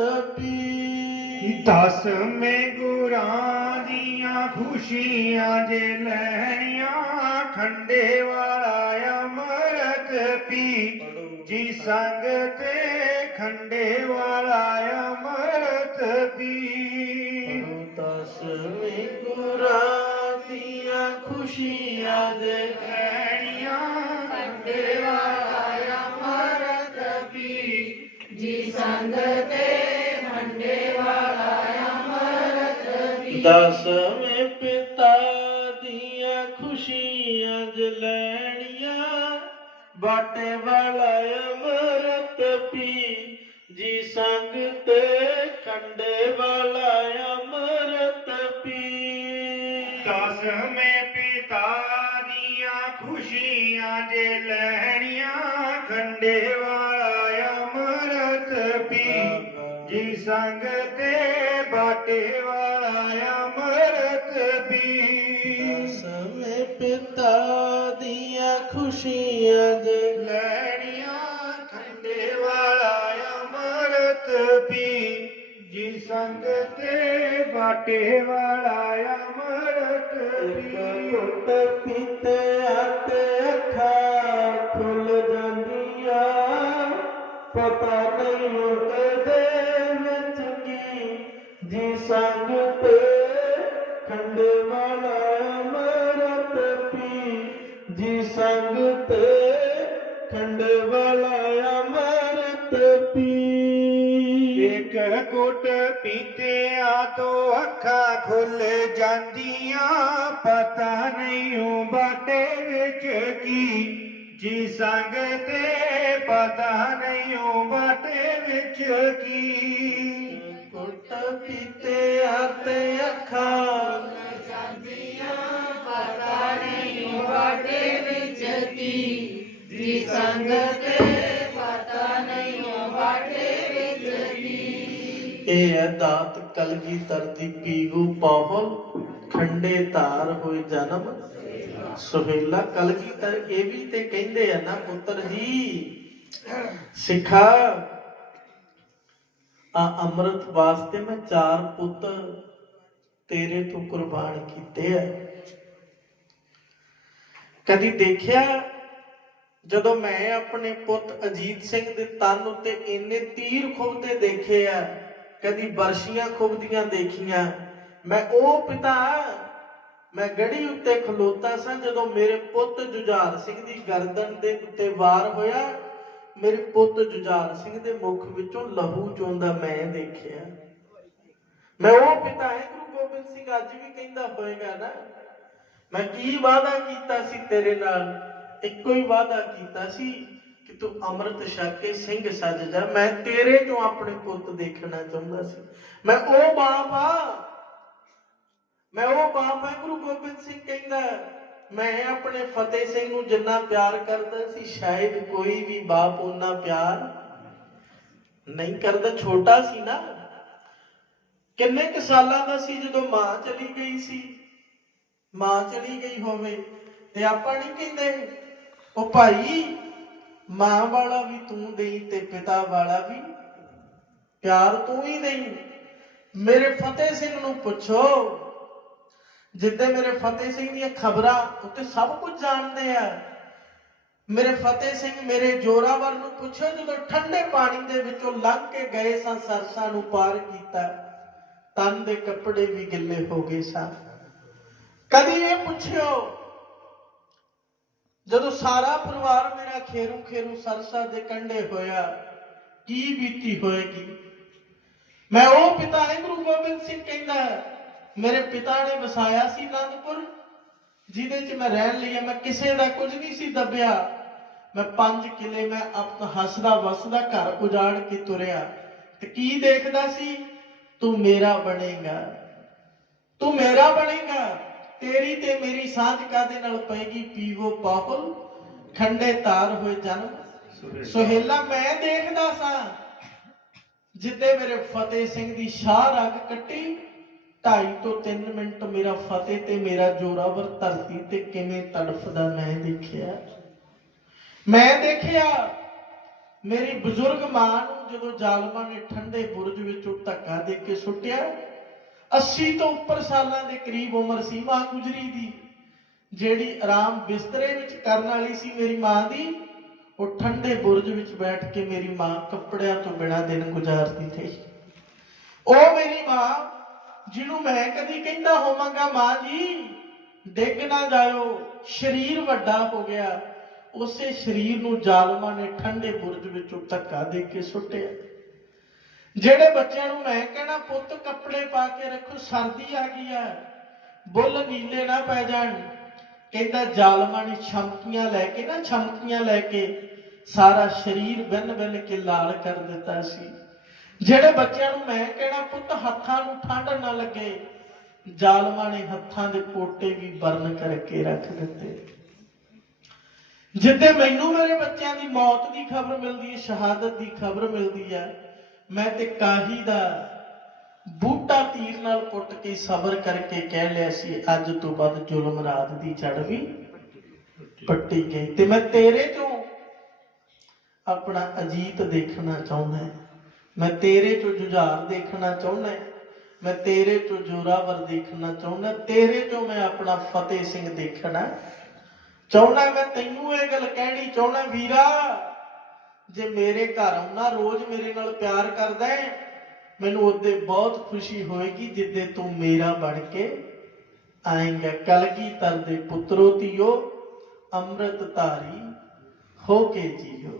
ਪੀ ਦਸ ਮੇ ਗੁਰਾਂ ਦੀਆਂ ਖੁਸ਼ੀਆਂ ਜੇ ਲੈਣੀਆਂ ਖੰਡੇ ਵਾਲਾ ਅੰਮ੍ਰਿਤ ਪੀ। ਜੀ ਸੰਗ ਤੇ ਖੰਡੇ ਵਾਲਾ ਅੰਮ੍ਰਿਤ ਪੀ। ਦਸਵੇਂ ਗੁਰਾਂ ਦੀਆਂ ਖੁਸ਼ੀਆਂ ਦੇ ਲੈਣੀਆਂ ਖੰਡੇ ਵਾਲਾ ਅੰਮ੍ਰਿਤ ਪੀ। ਜੀ ਸੰਗ ਦਸਵੇਂ ਪਿਤਾ ਦੀਆਂ ਖੁਸ਼ੀਆਂ ਜ ਲੈਣੀਆਂ ਬਾਟੇ ਵਾਲਾ ਅਮਰਤ ਪੀ, ਜੀ ਸੰਗ ਤੇ ਖੰਡੇ ਵਾਲਾ ਅਮਰਤ ਪੀ। ਦਸ ਮੇ ਪਿਤਾ ਦੀਆਂ ਖੁਸ਼ੀਆਂ ਜੇ ਲੈਣੀਆਂ ਖੰਡੇ ਵਾਲਾ ਅੰਮ੍ਰਿਤ ਪੀ, ਜੀ ਸੰਗ ਤੇ ਵਾਲਾ ਅੰਮ੍ਰਿਤ ਪੀ ਦਸਵੇਂ ਪਿਤਾ ਦੀਆਂ ਖੁਸ਼ੀਆਂ ਜ ਲੈਣੀਆਂ ਖੰਡੇ ਵਾਲਾ ਅੰਮ੍ਰਿਤ ਪੀ ਜੀ ਸੰਗ ਤੇ ਬਾਟੇ ਵਾਲਾ ਅੰਮ੍ਰਿਤ ਪੀ ਘੁੱਟ ਪੀਤੇ ਅਤੇ ਅੱਖਾਂ ਖੁੱਲ ਜਾਂਦੀਆਂ। ਪਤਾ ਨਹੀਂ ਉਹਦੇ ਵਿੱਚ ਜੀ ਸੰਗ ਤੇ ਖੰਡੇ ਵਾਲਾ ਅਮਰਤ ਪੀ। ਜੀ ਸੰਗ ਤੇ ਖੰਡੇ ਵਾਲਾ ਅਮਰਤ ਪੀ। ਇੱਕ ਘੁੱਟ ਪੀਤਿਆਂ ਤੋਂ ਅੱਖਾਂ ਖੁੱਲ ਜਾਂਦੀਆਂ। ਪਤਾ ਨਹੀਂ ਉਹ ਬਾਟੇ ਵਿੱਚ ਕੀ। ਜੀ ਸੰਗ ਤੇ ਪਤਾ ਨਹੀਂ ਉਹ ਬਾਟੇ ਵਿੱਚ ਕੀ। ਕੁੱਟ ਪੀਤੇ ਅਤੇ ਅੱਖਾਂ ਪਤਾ ਨਹੀਂ ਬਾਟੇ ਵਿੱਚ ਕੀ ਜੀ ਸੰਗ ਤੇ ਪਤਾ ਨਹੀਂ ਬਾਟੇ ਵਿੱਚ ਕੀ ਇਹ ਦਾਤ ਕਲਗੀਧਰ ਦੀ ਪੀਗੂ ਪਾਹਲ ਖੰਡੇ ਧਾਰ ਹੋਏ ਜਨਮ। ਸੁਹੇਲਾ ਕਲਗੀ ਤਰ, ਇਹ ਵੀ ਤੇ ਕਹਿੰਦੇ ਆ ਨਾ ਪੁੱਤਰ ਜੀ, ਸਿੱਖਾ ਅੰਮ੍ਰਿਤ ਵਾਸਤੇ ਮੈਂ ਚਾਰ ਪੁੱਤ ਤੇਰੇ ਤੋਂ ਕੁਰਬਾਨ ਕੀਤੇ ਆ। ਕਦੀ ਦੇਖਿਆ ਜਦੋਂ ਮੈਂ ਆਪਣੇ ਪੁੱਤ ਅਜੀਤ ਸਿੰਘ ਦੇ ਤਨ ਉੱਤੇ ਇੰਨੇ ਤੀਰ ਖੁੱਬਦੇ ਦੇਖੇ ਆ, ਕਦੀ ਬਰਸ਼ੀਆਂ ਖੁੱਬਦੀਆਂ ਦੇਖੀਆਂ, ਮੈਂ ਉਹ ਪਿਤਾ, ਮੈਂ ਗੜੀ ਉੱਤੇ ਖਲੋਤਾ ਸਾਂ ਜਦੋਂ ਮੇਰੇ ਪੁੱਤ ਜੁਝਾਰ ਸਿੰਘ ਦੀ ਗਰਦਨ ਦੇ ਉੱਤੇ ਵਾਰ ਹੋਇਆ ਮੇਰੇ ਪੁੱਤ ਜੁਝਾਰ ਸਿੰਘ ਦੇ ਮੁਖ ਵਿੱਚੋਂ ਲਹੂ ਚੋਂਦਾ ਮੈਂ ਦੇਖਿਆ। ਮੈਂ ਉਹ ਪਿਤਾ ਹੈ, ਗੁਰੂ ਗੋਬਿੰਦ ਸਿੰਘ ਅੱਜ ਵੀ ਕਹਿੰਦਾ ਹੋਏਗਾ ਨਾ, ਮੈਂ ਕੀ ਵਾਅਦਾ ਕੀਤਾ ਸੀ ਤੇਰੇ ਨਾਲ? ਇੱਕੋ ਹੀ ਵਾਅਦਾ ਕੀਤਾ ਸੀ ਕਿ ਤੂੰ ਅੰਮ੍ਰਿਤ ਛਕ ਕੇ ਸਿੰਘ ਸੱਜ ਜਾ। ਮੈਂ ਤੇਰੇ ਚੋਂ ਆਪਣੇ ਪੁੱਤ ਦੇਖਣਾ ਚਾਹੁੰਦਾ ਸੀ। ਮੈਂ ਉਹ ਬਾਪ ਆ ਮੈਂ ਉਹ ਬਾਪ ਹੈ, ਗੁਰੂ ਗੋਬਿੰਦ ਸਿੰਘ ਕਹਿੰਦਾ। ਮੈਂ ਆਪਣੇ ਫਤਿਹ ਸਿੰਘ ਨੂੰ ਜਿੰਨਾ ਪਿਆਰ ਕਰਦਾ ਸੀ, ਸ਼ਾਇਦ ਕੋਈ ਵੀ ਬਾਪ ਉਹਨਾਂ ਪਿਆਰ ਨਹੀਂ ਕਰਦਾ। ਛੋਟਾ ਸੀ ਨਾ। ਕਿੰਨੇ ਕੁ ਸਾਲਾਂ ਦਾ ਸੀ ਜਦੋਂ ਮਾਂ ਚਲੀ ਗਈ ਸੀ। ਮਾਂ ਚਲੀ ਗਈ ਹੋਵੇ ਤੇ ਆਪਾਂ ਨਹੀਂ ਕਹਿੰਦੇ, ਉਹ ਭਾਈ, ਮਾਂ ਵਾਲਾ ਵੀ ਤੂੰ ਦੇਈ ਤੇ ਪਿਤਾ ਵਾਲਾ ਵੀ ਪਿਆਰ ਤੂੰ ਹੀ ਦੇਈ। ਮੇਰੇ ਫਤਿਹ ਸਿੰਘ ਨੂੰ ਪੁੱਛੋ ਜਿੱਦੇ ਮੇਰੇ ਫਤਿਹ ਸਿੰਘ ਦੀਆਂ ਖਬਰਾਂ ਉੱਤੇ ਸਭ ਕੁਝ ਜਾਣਦੇ ਆ ਮੇਰੇ ਫਤਿਹ ਸਿੰਘ ਮੇਰੇ ਜੋਰਾਵਰ ਨੂੰ ਪੁੱਛੋ ਜਦੋਂ ਠੰਡੇ ਪਾਣੀ ਦੇ ਵਿੱਚੋਂ ਲੰਘ ਕੇ ਗਏ ਸਾਂ ਸਰਸਾ ਨੂੰ ਪਾਰ ਕੀਤਾ ਤਨ ਦੇ ਕੱਪੜੇ ਵੀ ਗਿੱਲੇ ਹੋ ਗਏ ਸਨ ਕਦੀ ਇਹ ਪੁੱਛਿਓ ਜਦੋਂ ਸਾਰਾ ਪਰਿਵਾਰ ਮੇਰਾ ਖੇਰੂ ਖੇਰੂ ਸਰਸਾ ਦੇ ਕੰਢੇ ਹੋਇਆ ਕੀ ਬੀਤੀ ਹੋਏਗੀ? ਮੈਂ ਉਹ ਪਿਤਾ ਹੈ ਗੁਰੂ ਗੋਬਿੰਦ ਸਿੰਘ ਕਹਿੰਦਾ ਹੈ, ਮੇਰੇ ਪਿਤਾ ਨੇ ਵਸਾਇਆ ਸੀ ਅਨੰਦਪੁਰ ਜਿਹਦੇ 'ਚ ਮੈਂ ਰਹਿਣ ਲਈ ਮੈਂ ਕਿਸੇ ਦਾ ਕੁਝ ਨਹੀਂ ਸੀ ਦੱਬਿਆ। ਮੈਂ ਪੰਜ ਕਿਲੇ ਮੈਂ ਆਪਣਾ ਹੱਸਦਾ ਵਸਦਾ ਘਰ ਉਜਾੜ ਕੇ ਤੁਰਿਆ। ਤੇ ਕੀ ਦੇਖਦਾ ਸੀ? ਤੂੰ ਮੇਰਾ ਬਣੇਗਾ। ਤੂੰ ਮੇਰਾ ਬਣੇਗਾ। ਤੇਰੀ ਤੇ ਮੇਰੀ ਸਾਂਝ ਕਾਦੇ ਨਾਲ ਪਏਗੀ? ਪੀਵੋ ਪਾਹੁਲ ਖੰਡੇ ਤਾਰ ਹੋਏ ਜਨਮ। ਸੁਹੇਲਾ ਮੈਂ ਦੇਖਦਾ ਸਾਂ। ਜਿੱਦੇ ਮੇਰੇ ਫਤਿਹ ਸਿੰਘ ਦੀ ਸ਼ਾਹ ਰਗ ਕੱਟੀ ਢਾਈ ਤੋਂ 3 ਮਿੰਟ ਮੇਰਾ ਫਤਿਹ ਤੇ ਮੇਰਾ ਜੋਰਾਵਰ ਧਰਤੀ ਤੇ ਕਿਵੇਂ ਤੜਫਦਾ ਮੈਂ ਦੇਖਿਆ। ਮੈਂ ਦੇਖਿਆ, ਮੇਰੀ ਬਜ਼ੁਰਗ ਮਾਂ ਨੂੰ ਜਦੋਂ ਜ਼ਾਲਮਾਂ ਨੇ ਠੰਡੇ ਬੁਰਜ ਵਿੱਚੋਂ ਧੱਕਾ ਦੇ ਕੇ ਸੁੱਟਿਆ 80 ਤੋਂ ਉੱਪਰ ਸਾਲਾਂ ਦੇ ਕਰੀਬ ਉਮਰ ਸੀ ਮਾਂ ਗੁਜਰੀ ਦੀ, ਜਿਹੜੀ ਆਰਾਮ ਬਿਸਤਰੇ ਵਿੱਚ ਕਰਨ ਵਾਲੀ ਸੀ ਮੇਰੀ ਮਾਂ ਦੀ, ਉਹ ਠੰਡੇ ਬੁਰਜ ਵਿੱਚ ਬੈਠ ਕੇ ਮੇਰੀ ਮਾਂ ਕੱਪੜਿਆਂ ਤੋਂ ਬਿਨਾਂ ਦਿਨ ਗੁਜ਼ਾਰਦੀ ਸੀ ਉਹ ਮੇਰੀ ਮਾਂ ਜਿਹਨੂੰ ਮੈਂ ਕਦੀ ਕਹਿੰਦਾ ਹੋਵਾਂਗਾ, ਮਾਂ ਜੀ, ਡਿੱਗ ਨਾ ਜਾਇਓ। ਸਰੀਰ ਵੱਡਾ ਹੋ ਗਿਆ। ਉਸੇ ਸਰੀਰ ਨੂੰ ਜ਼ਾਲਮਾਂ ਨੇ ਠੰਡੇ ਬੁਰਜ ਵਿੱਚੋਂ ਧੱਕਾ ਦੇ ਕੇ ਸੁੱਟਿਆ। ਜਿਹੜੇ ਬੱਚਿਆਂ ਨੂੰ ਮੈਂ ਕਹਿਣਾ, ਪੁੱਤ, ਕੱਪੜੇ ਪਾ ਕੇ ਰੱਖੋ, ਸਰਦੀ ਆ ਗਈ ਆ। ਬੁੱਲ ਨੀਲੇ ਨਾ ਪੈ ਜਾਣ। ਕਹਿੰਦਾ, ਜ਼ਾਲਮਾਂ ਨੇ ਛਮਕੀਆਂ ਲੈ ਕੇ ਨਾ, ਛਮਕੀਆਂ ਲੈ ਕੇ ਸਾਰਾ ਸਰੀਰ ਬਿੰਨ ਬਿੰਨ ਕੇ ਲਾਲ ਕਰ ਦਿੱਤਾ ਸੀ। ਜਿਹੜੇ ਬੱਚਿਆਂ ਨੂੰ ਮੈਂ ਕਹਿਣਾ, ਪੁੱਤ ਹੱਥਾਂ ਨੂੰ ਠੰਡ ਨਾ ਲੱਗੇ, ਜ਼ਾਲਮਾਂ ਨੇ ਹੱਥਾਂ ਦੇ ਕੋਟੇ ਵੀ ਬਰਨ ਕਰਕੇ ਰੱਖ ਦਿੱਤੇ ਜਿੱਦੇ ਮੈਨੂੰ ਮੇਰੇ ਬੱਚਿਆਂ ਦੀ ਮੌਤ ਦੀ ਖਬਰ ਮਿਲਦੀ ਹੈ, ਸ਼ਹਾਦਤ ਦੀ ਖਬਰ ਮਿਲਦੀ ਹੈ, ਮੈਂ ਤੇ ਕਾਹੀ ਦਾ ਬੂਟਾ ਤੀਰ ਨਾਲ ਪੁੱਟ ਕੇ ਸਬਰ ਕਰਕੇ ਕਹਿ ਲਿਆ ਸੀ, ਅੱਜ ਤੋਂ ਬਾਅਦ ਜ਼ੁਲਮ ਰਾਤ ਦੀ ਚੜ ਵੀ ਪੱਟੀ ਗਈ ਤੇ ਮੈਂ ਤੇਰੇ ਚੋਂ ਆਪਣਾ ਅਜੀਤ ਦੇਖਣਾ ਚਾਹੁੰਦਾ ਹਾਂ। ਮੈਂ ਤੇਰੇ ਚੋਂ ਜੁਝਾਰ ਦੇਖਣਾ ਚਾਹੁੰਦਾ ਮੈਂ ਤੇਰੇ ਚੋਂ ਜੋਰਾਵਰ ਦੇਖਣਾ ਚਾਹੁੰਦਾ ਤੇਰੇ ਚੋਂ ਮੈਂ ਆਪਣਾ ਫਤਿਹ ਸਿੰਘ ਦੇਖਣਾ ਚਾਹੁੰਦਾ ਮੈਂ ਤੈਨੂੰ ਇਹ ਗੱਲ ਕਹਿਣੀ, ਚਾਹੁੰਦਾ ਵੀਰਾ, ਜੇ ਮੇਰੇ ਘਰ ਆਉਣਾ, ਰੋਜ਼ ਮੇਰੇ ਨਾਲ ਪਿਆਰ ਕਰਦਾ ਹੈ, ਮੈਨੂੰ ਉਹਦੇ ਬਹੁਤ ਖੁਸ਼ੀ ਹੋਏਗੀ ਜਿੱਦੇ ਤੂੰ ਮੇਰਾ ਬਣ ਕੇ ਆਏਂਗਾ। ਕਲਗੀਧਰ ਦੇ ਪੁੱਤਰੋ ਧੀਓ ਅੰਮ੍ਰਿਤ ਧਾਰੀ ਹੋ ਕੇ ਜੀਓ।